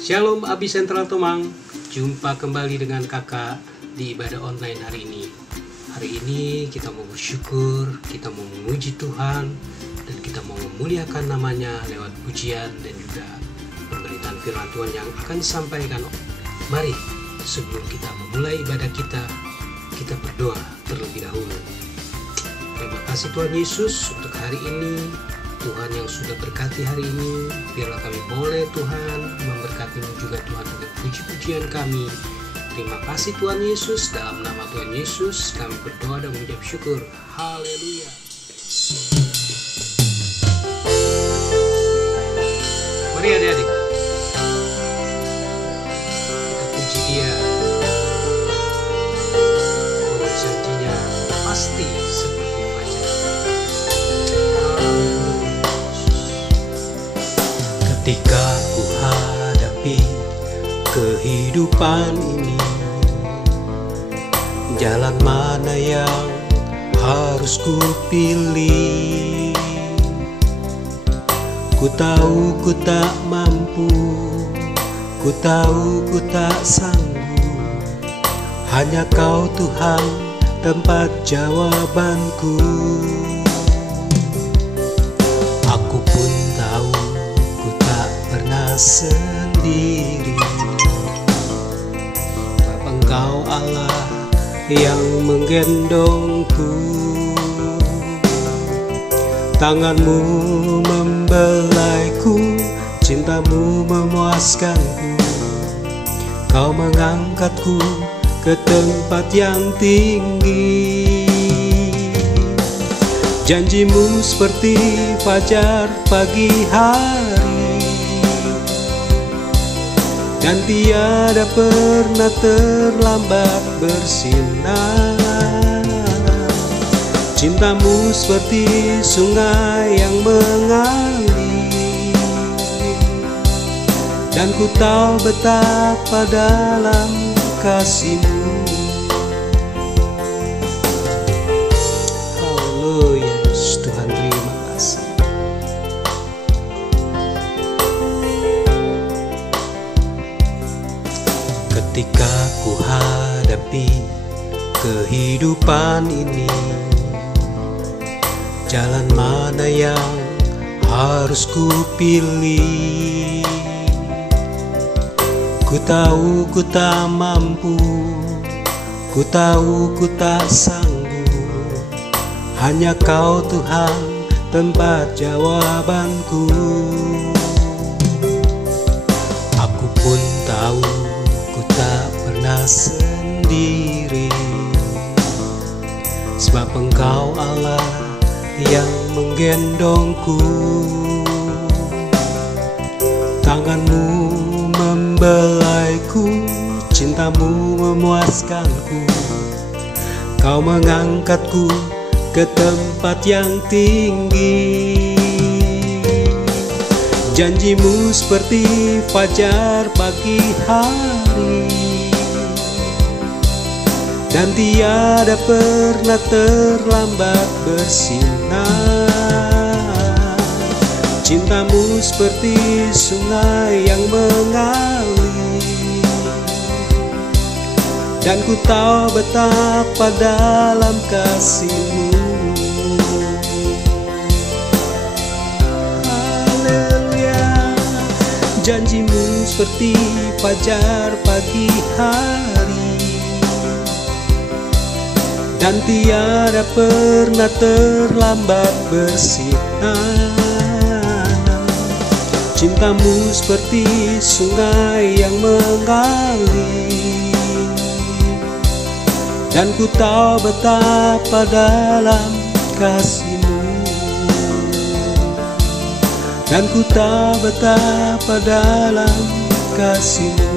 Shalom Abi Sentral Tomang, jumpa kembali dengan kakak di ibadah online hari ini. Hari ini kita mau bersyukur, kita mau memuji Tuhan, dan kita mau memuliakan namanya lewat pujian dan juga pemberitaan firman Tuhan yang akan disampaikan. Mari sebelum kita memulai ibadah kita berdoa terlebih dahulu. Terima kasih Tuhan Yesus untuk hari ini. Tuhan yang sudah berkati hari ini, biarlah kami boleh Tuhan memberkati-Mu juga Tuhan dengan puji-pujian kami. Terima kasih Tuhan Yesus, dalam nama Tuhan Yesus kami berdoa dan mengucap syukur. Haleluya. Mari adik-adik, kita puji Dia. Oh, janjinya pasti seperti fajar. Ketika ku hadapi kehidupan ini, jalan mana yang harus ku pilih? Ku tahu ku tak mampu, ku tahu ku tak sanggup. Hanya Kau Tuhan tempat jawabanku. Aku pun tahu ku tak pernah sendiri, sebab Engkau Allah yang menggendongku. Tangan-Mu membelaiku, cinta-Mu memuaskanku. Kau mengangkatku ke tempat yang tinggi. Janji-Mu seperti fajar pagi hari, dan tiada pernah terlambat bersinar. Cinta-Mu seperti sungai yang mengalir, dan ku tahu betapa dalam kasih-Mu. Haleluya, Tuhan terima kasih. Ketika ku hadapi kehidupan ini, jalan mana yang harus ku pilih? Ku tahu ku tak mampu, ku tahu ku tak sanggup. Hanya Kau Tuhan tempat jawabanku. Aku pun tahu ku tak pernah sendiri, sebab Engkau Allah yang menggendongku. Tangan-Mu membelaiku, cinta-Mu memuaskanku. Kau mengangkatku ke tempat yang tinggi. Janji-Mu seperti fajar pagi hari, dan tiada pernah terlambat bersinar. Cinta-Mu seperti sungai yang mengalir, dan ku tahu betapa dalam kasih-Mu. Haleluya. Janji-Mu seperti fajar pagi hari, dan tiada pernah terlambat bersinar. Cinta-Mu seperti sungai yang mengalir, dan ku tahu betapa dalam kasih-Mu. Dan ku tahu betapa dalam kasih-Mu.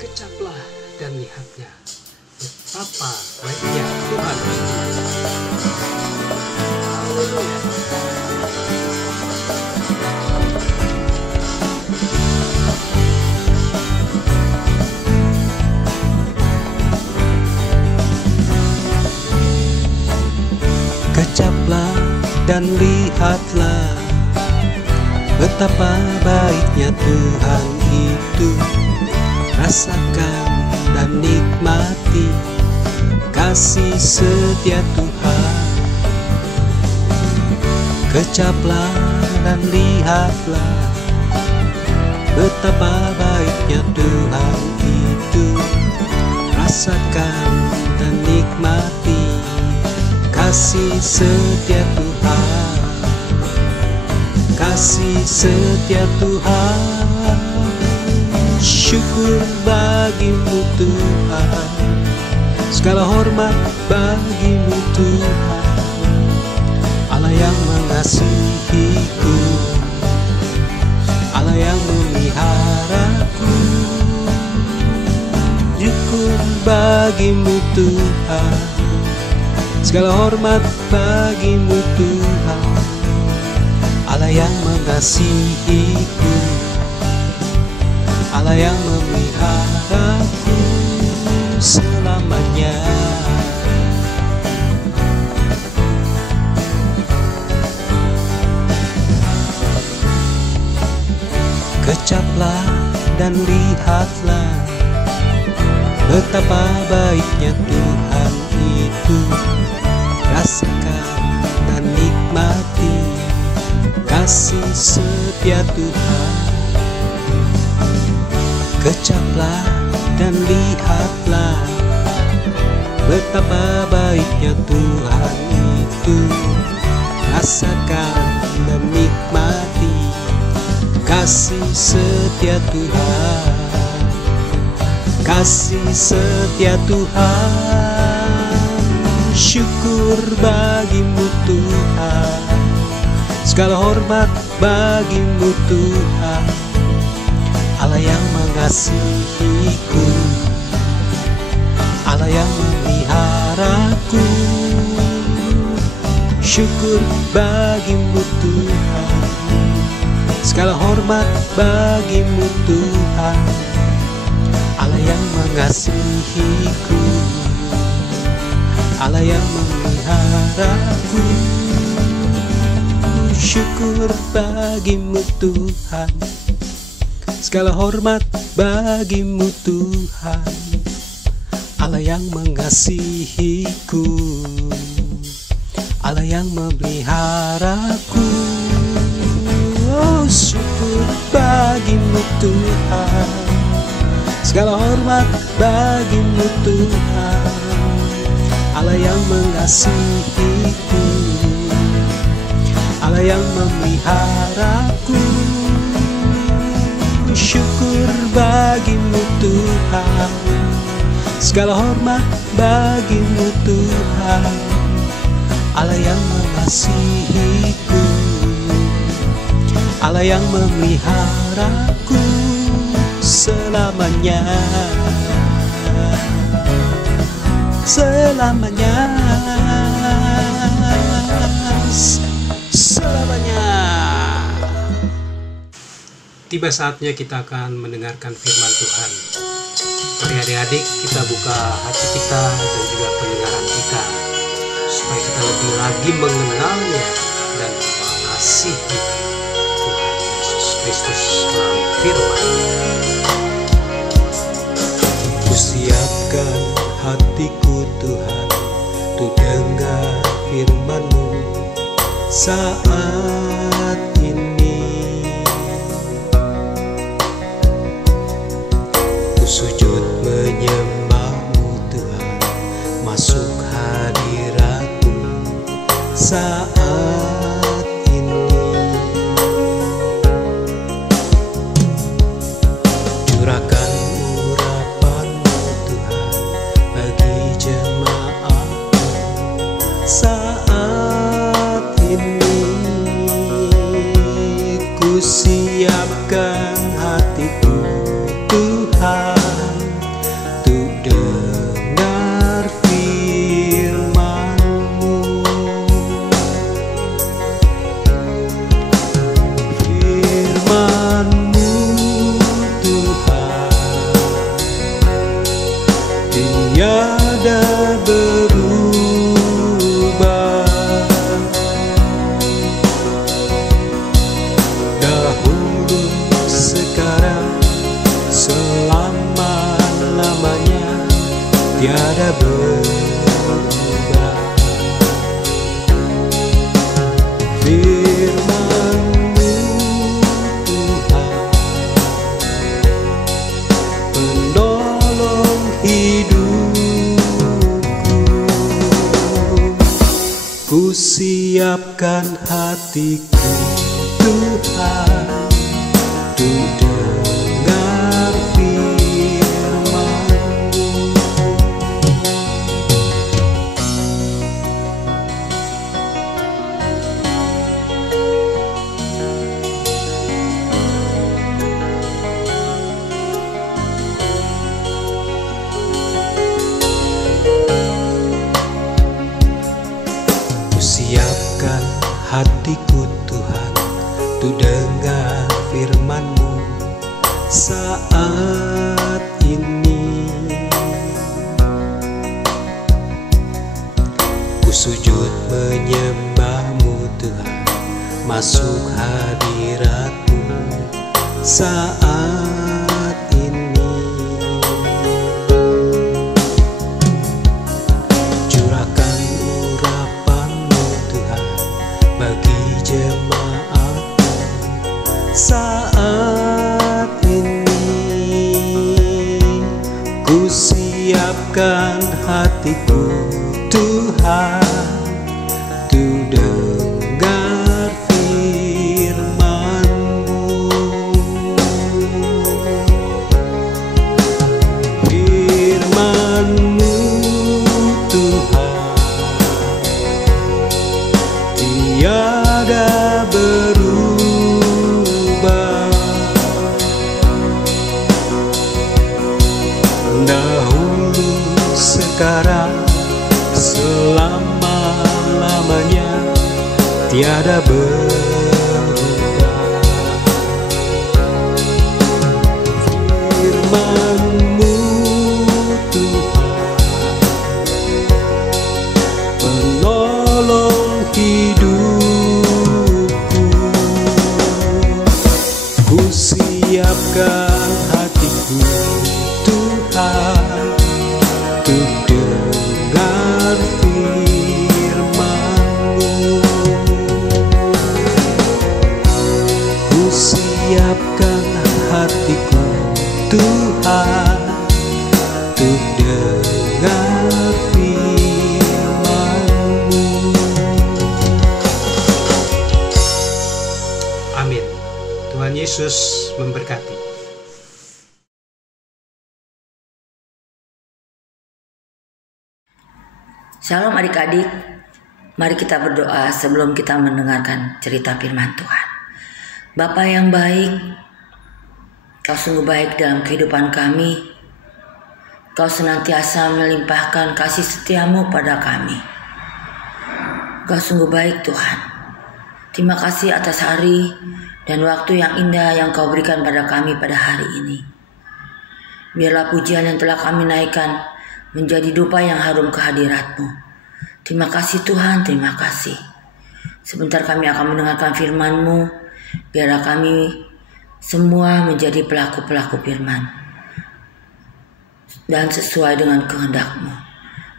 Kecaplah dan lihatnya betapa baiknya Tuhan. Haleluya. dan lihatlah betapa baiknya Tuhan itu. Rasakan dan nikmati kasih setia Tuhan. Kecaplah dan lihatlah betapa baiknya Tuhan itu. Rasakan dan nikmati kasih setia Tuhan. Kasih setia Tuhan. Syukur bagimu Tuhan. Segala hormat bagimu Tuhan. Allah yang mengasihiku, Allah yang memeliharaku. Syukur bagimu Tuhan. Segala hormat bagimu Tuhan. Allah yang mengasihiku, Allah yang memeliharaku selamanya. Kecaplah dan lihatlah betapa baiknya Tuhan itu. Rasakan dan nikmati kasih setia Tuhan. Kecaplah dan lihatlah betapa baiknya Tuhan itu. Rasakan dan nikmati kasih setia Tuhan. Kasih setia Tuhan. Syukur bagimu Tuhan. Segala hormat bagimu Tuhan. Allah yang mengasihiku, Allah yang memeliharaku. Syukur bagimu Tuhan. Segala hormat bagimu Tuhan. Allah yang mengasihiku, Allah yang memeliharaku. Syukur bagimu Tuhan. Segala hormat bagimu Tuhan. Allah yang mengasihiku, Allah yang memeliharaku. Oh, syukur bagimu Tuhan. Segala hormat bagimu Tuhan. Allah yang mengasihiku, Allah yang memeliharaku. Syukur bagimu Tuhan. Segala hormat bagimu Tuhan. Allah yang mengasihiku, Allah yang memeliharaku selamanya. Selamanya. Selamanya. Tiba saatnya kita akan mendengarkan firman Tuhan. Mari adik-adik kita buka hati kita dan juga pendengaran kita, supaya kita lebih lagi mengenalnya dan mengasihi Tuhan Yesus Kristus melalui firman. Kusiapkan hatiku Tuhan, untuk dengar firman-Mu saat ini. Sujud menyembah-Mu Tuhan, masuk hadirat-Mu saat ini. Curahkan urapan-Mu Tuhan bagi jemaat-Mu saat ini. Kusiapkan hatiku Tuhan, tiada berubah. siapkan hatiku Tuhan untuk dengar firman-Mu. Siapkan hatiku Tuhan untuk dengar firman-Mu saat ini. Ku sujud menyembah-Mu Tuhan, masuk hadirat-Mu saat ini. Curahkan urapan-Mu Tuhan bagi jemaat-Mu saat ini. Ku siapkan hatiku Tuhan untuk dengar firman-Mu. Firman-Mu Tuhan tiada berubah, dahulu, sekarang, selama-lamanya tiada berubah. Firman-Mu Tuhan penolong hidupku. Ku siapkan hatiku Tuhan untuk dengar firman-Mu. Ku siapkan hatiku Tuhan untuk dengar firman-Mu. Amin. Tuhan Yesus memberkati. Shalom adik-adik, mari kita berdoa sebelum kita mendengarkan cerita firman Tuhan. Bapa yang baik, Kau sungguh baik dalam kehidupan kami. Kau senantiasa melimpahkan kasih setia-Mu pada kami. Kau sungguh baik Tuhan. Terima kasih atas hari dan waktu yang indah yang Kau berikan pada kami pada hari ini. Biarlah pujian yang telah kami naikkan menjadi dupa yang harum kehadirat-Mu. Terima kasih Tuhan, terima kasih. Sebentar kami akan mendengarkan firman-Mu. Biarlah kami semua menjadi pelaku-pelaku firman dan sesuai dengan kehendak-Mu.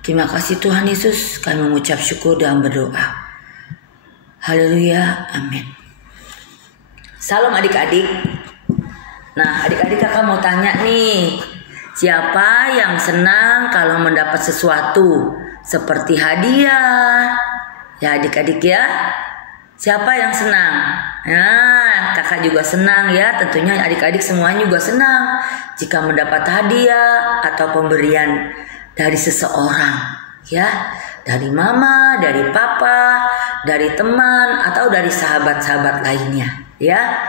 Terima kasih Tuhan Yesus, kami mengucap syukur dan berdoa. Haleluya, amin. Salam adik-adik. Nah, adik-adik kakak mau tanya nih, siapa yang senang kalau mendapat sesuatu seperti hadiah? Ya adik-adik ya, siapa yang senang? Nah, kakak juga senang ya, tentunya adik-adik semuanya juga senang jika mendapat hadiah atau pemberian dari seseorang, ya, dari mama, dari papa, dari teman, atau dari sahabat-sahabat lainnya, ya.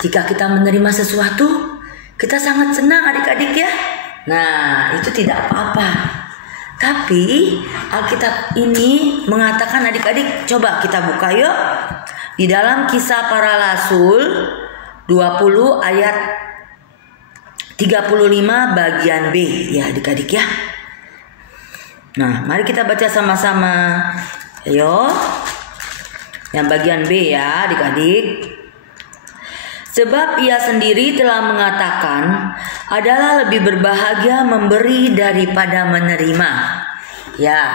Jika kita menerima sesuatu, kita sangat senang adik-adik ya. Nah, itu tidak apa-apa. Tapi Alkitab ini mengatakan adik-adik, coba kita buka yuk. Di dalam Kisah Para Rasul 20 ayat 35 bagian B ya adik-adik ya. Nah, mari kita baca sama-sama. Ayo. Yang bagian B ya adik-adik. Sebab ia sendiri telah mengatakan adalah lebih berbahagia memberi daripada menerima. Ya,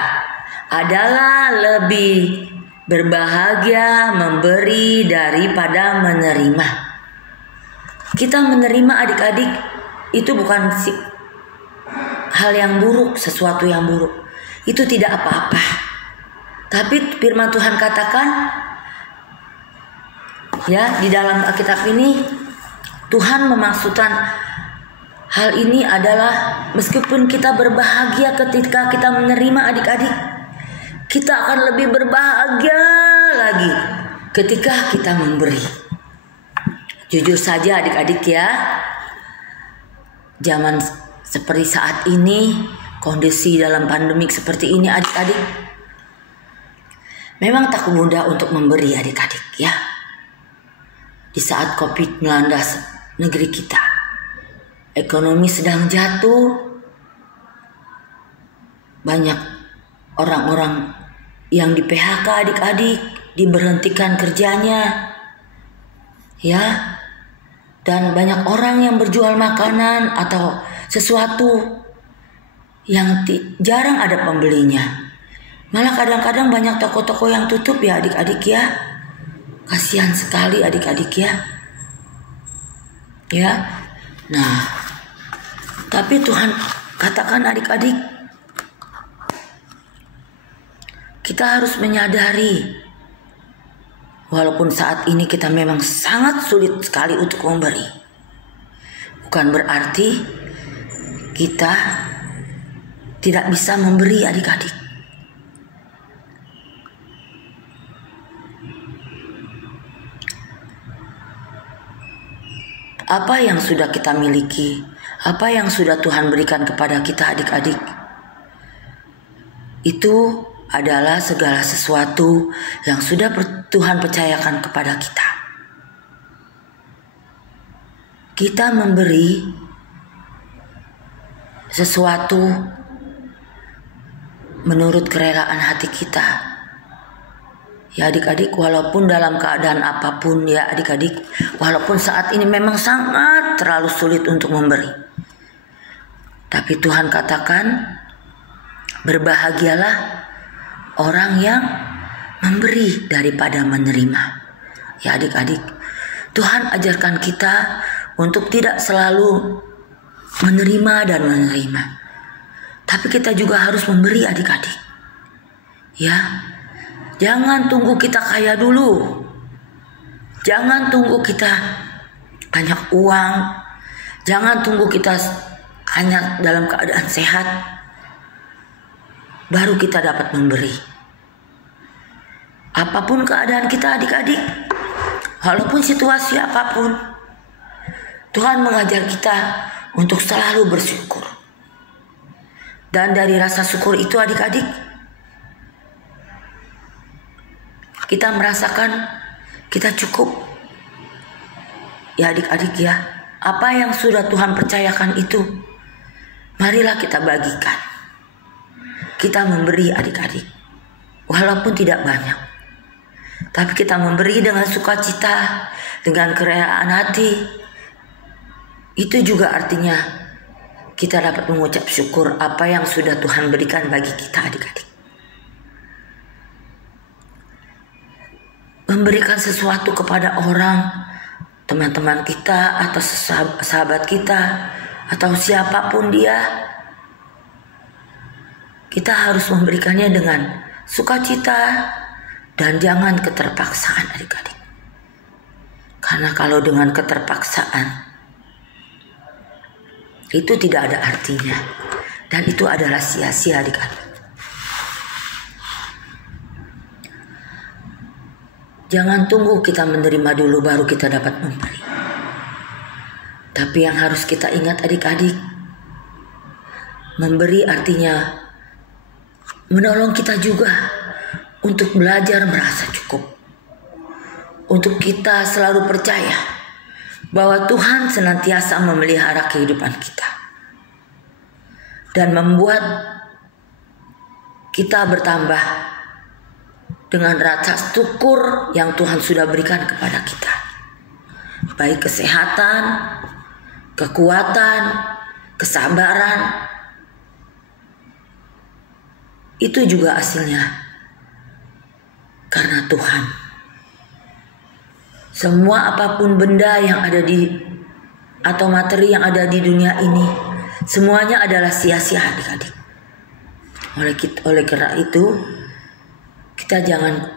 adalah lebih berbahagia memberi daripada menerima. Kita menerima adik-adik itu bukan hal yang buruk, sesuatu yang buruk. Itu tidak apa-apa. Tapi firman Tuhan katakan, ya, di dalam Alkitab ini Tuhan memaksudkan hal ini adalah meskipun kita berbahagia ketika kita menerima adik-adik, kita akan lebih berbahagia lagi ketika kita memberi. Jujur saja adik-adik ya, zaman seperti saat ini, kondisi dalam pandemik seperti ini adik-adik, memang tak mudah untuk memberi adik-adik ya. Di saat COVID melanda negeri kita, ekonomi sedang jatuh, banyak orang-orang yang di PHK adik-adik, diberhentikan kerjanya, ya, dan banyak orang yang berjual makanan atau sesuatu yang jarang ada pembelinya. Malah kadang-kadang banyak toko-toko yang tutup ya adik-adik ya. Kasihan sekali adik-adik ya. Ya. Nah, tapi Tuhan katakan adik-adik, kita harus menyadari walaupun saat ini kita memang sangat sulit sekali untuk memberi, bukan berarti kita tidak bisa memberi adik-adik. Apa yang sudah kita miliki, apa yang sudah Tuhan berikan kepada kita adik-adik, itu adalah segala sesuatu yang sudah Tuhan percayakan kepada kita. Kita memberi sesuatu menurut kerelaan hati kita. Ya adik-adik, walaupun dalam keadaan apapun ya adik-adik, walaupun saat ini memang sangat terlalu sulit untuk memberi, tapi Tuhan katakan, berbahagialah orang yang memberi daripada menerima. Ya adik-adik, Tuhan ajarkan kita untuk tidak selalu menerima dan menerima, tapi kita juga harus memberi adik-adik. Ya, jangan tunggu kita kaya dulu. Jangan tunggu kita banyak uang. Jangan tunggu kita hanya dalam keadaan sehat baru kita dapat memberi. Apapun keadaan kita adik-adik, walaupun situasi apapun, Tuhan mengajar kita untuk selalu bersyukur. Dan dari rasa syukur itu adik-adik, kita merasakan kita cukup. Ya adik-adik ya, apa yang sudah Tuhan percayakan itu, marilah kita bagikan. Kita memberi adik-adik, walaupun tidak banyak, tapi kita memberi dengan sukacita, dengan kerelaan hati. Itu juga artinya kita dapat mengucap syukur apa yang sudah Tuhan berikan bagi kita adik-adik. Memberikan sesuatu kepada orang, teman-teman kita atau sahabat kita atau siapapun dia, kita harus memberikannya dengan sukacita dan jangan keterpaksaan adik-adik. Karena kalau dengan keterpaksaan, itu tidak ada artinya dan itu adalah sia-sia adik-adik. Jangan tunggu kita menerima dulu baru kita dapat memberi. Tapi yang harus kita ingat adik-adik, memberi artinya menolong kita juga untuk belajar merasa cukup. Untuk kita selalu percaya bahwa Tuhan senantiasa memelihara kehidupan kita. Dan membuat kita bertambah dengan rasa syukur yang Tuhan sudah berikan kepada kita. Baik kesehatan, kekuatan, kesabaran. Itu juga hasilnya karena Tuhan. Semua apapun benda yang ada atau materi yang ada di dunia ini, semuanya adalah sia-sia adik-adik. Oleh karena itu, Kita jangan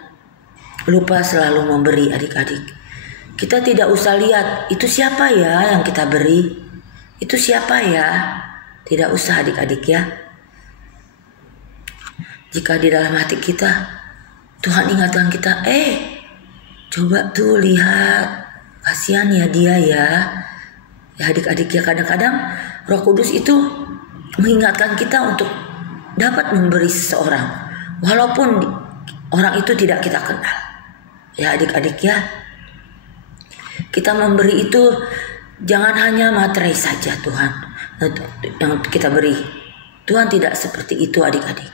lupa selalu memberi adik-adik. Kita tidak usah lihat itu siapa ya yang kita beri, itu siapa ya. Tidak usah adik-adik ya. Jika di dalam hati kita Tuhan ingatkan kita, coba tuh lihat, kasihan ya dia ya. Ya adik-adik ya, kadang-kadang Roh Kudus itu mengingatkan kita untuk dapat memberi seseorang walaupun orang itu tidak kita kenal. Ya adik-adik ya, kita memberi itu jangan hanya materi saja Tuhan yang kita beri. Tuhan tidak seperti itu adik-adik.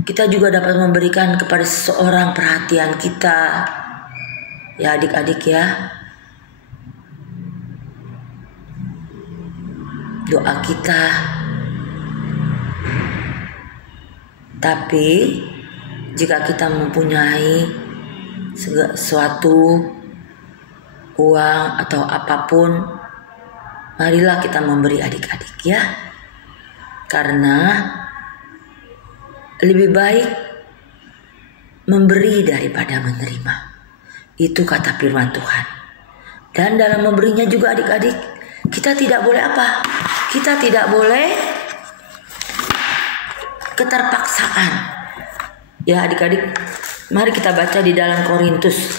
Kita juga dapat memberikan kepada seseorang perhatian kita. Ya adik-adik ya, doa kita. Tapi jika kita mempunyai sesuatu, uang atau apapun, marilah kita memberi adik-adik ya. Karena lebih baik memberi daripada menerima. Itu kata firman Tuhan. Dan dalam memberinya juga adik-adik, kita tidak boleh apa? Kita tidak boleh keterpaksaan. Ya adik-adik, mari kita baca di dalam Korintus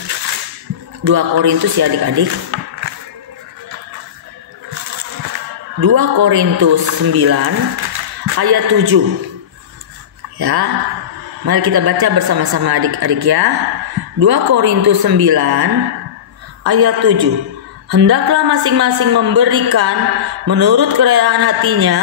2 Korintus ya adik-adik. 2 Korintus 9 ayat 7. Ya, mari kita baca bersama-sama adik-adik ya. 2 Korintus 9 ayat 7. Hendaklah masing-masing memberikan menurut kerelaan hatinya,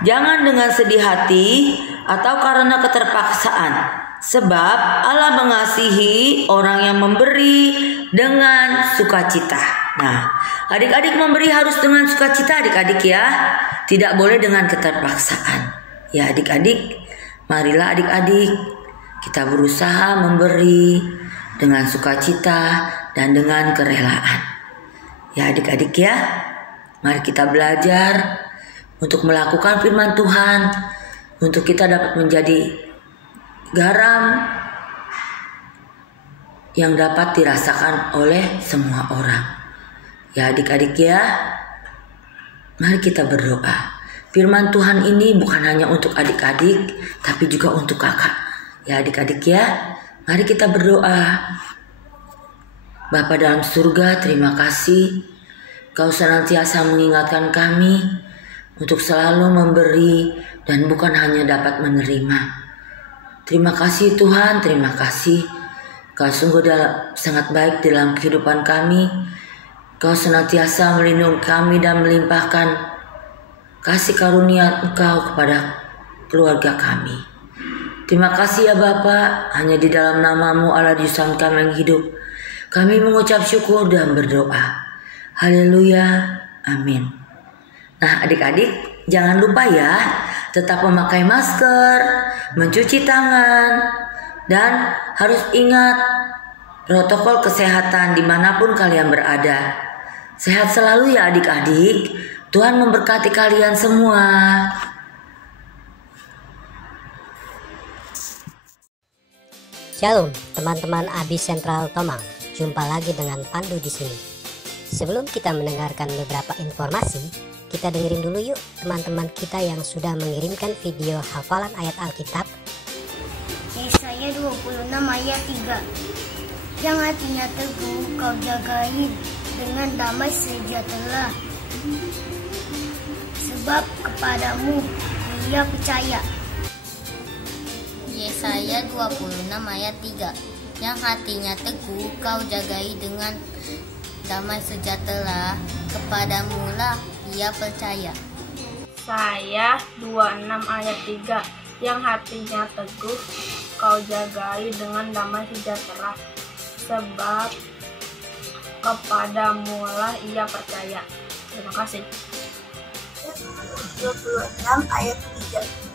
jangan dengan sedih hati atau karena keterpaksaan. Sebab Allah mengasihi orang yang memberi dengan sukacita. Nah, adik-adik memberi harus dengan sukacita adik-adik ya. Tidak boleh dengan keterpaksaan. Ya adik-adik, marilah adik-adik kita berusaha memberi dengan sukacita dan dengan kerelaan. Ya adik-adik ya, mari kita belajar untuk melakukan firman Tuhan, untuk kita dapat menjadi garam yang dapat dirasakan oleh semua orang. Ya adik-adik ya, mari kita berdoa. Firman Tuhan ini bukan hanya untuk adik-adik, tapi juga untuk kakak. Ya adik-adik ya, mari kita berdoa. Bapa dalam surga, terima kasih Kau senantiasa mengingatkan kami untuk selalu memberi dan bukan hanya dapat menerima. Terima kasih Tuhan, terima kasih. Kau sungguh sangat baik dalam kehidupan kami. Kau senantiasa melindungi kami dan melimpahkan kasih karunia Engkau kepada keluarga kami. Terima kasih ya Bapa, hanya di dalam nama-Mu Allah Juru kami yang hidup. Kami mengucap syukur dan berdoa. Haleluya, amin. Nah adik-adik, jangan lupa ya, tetap memakai masker, mencuci tangan, dan harus ingat protokol kesehatan dimanapun kalian berada. Sehat selalu ya adik-adik. Tuhan memberkati kalian semua. Shalom teman-teman Abi Sentral Tomang. Jumpa lagi dengan Pandu di sini. Sebelum kita mendengarkan beberapa informasi, kita dengerin dulu yuk teman-teman kita yang sudah mengirimkan video hafalan ayat Alkitab. Yesaya 26 ayat 3. Yang hatinya teguh kau jagai dengan damai sejahtera, sebab kepadamu ia percaya. Yesaya 26 ayat 3. Yang hatinya teguh kau jagai dengan damai sejahtera, kepadamulah ia percaya. Yesaya 26 ayat 3. Yang hatinya teguh kau jagai dengan damai sejahtera, sebab kepadamulah ia percaya. Terima kasih. 26 ayat 3.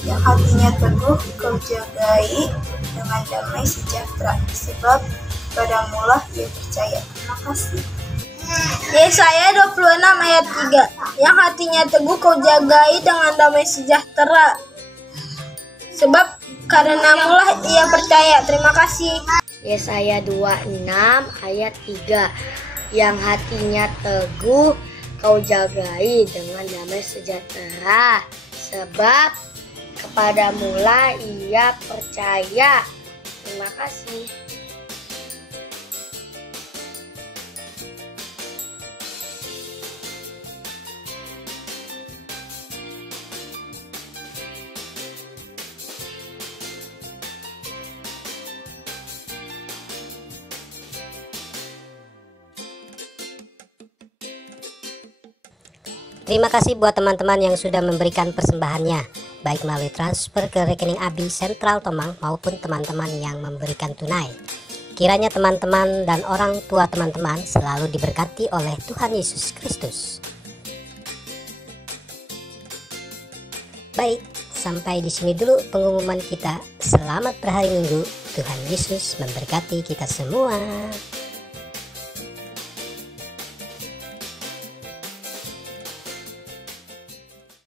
Yang hatinya teguh kau jagai dengan damai sejahtera, sebab padamulah ia percaya. Terima kasih. Yesaya 26 ayat 3. Yang hatinya teguh kau jagai dengan damai sejahtera, sebab Karenamulah ia percaya. Terima kasih. Yesaya 26 ayat 3. Yang hatinya teguh kau jagai dengan damai sejahtera, sebab kepadamulah ia percaya. Terima kasih. Terima kasih buat teman-teman yang sudah memberikan persembahannya, baik melalui transfer ke rekening ABI Sentral Tomang maupun teman-teman yang memberikan tunai. Kiranya teman-teman dan orang tua teman-teman selalu diberkati oleh Tuhan Yesus Kristus. Baik, sampai di sini dulu pengumuman kita. Selamat berhari Minggu. Tuhan Yesus memberkati kita semua.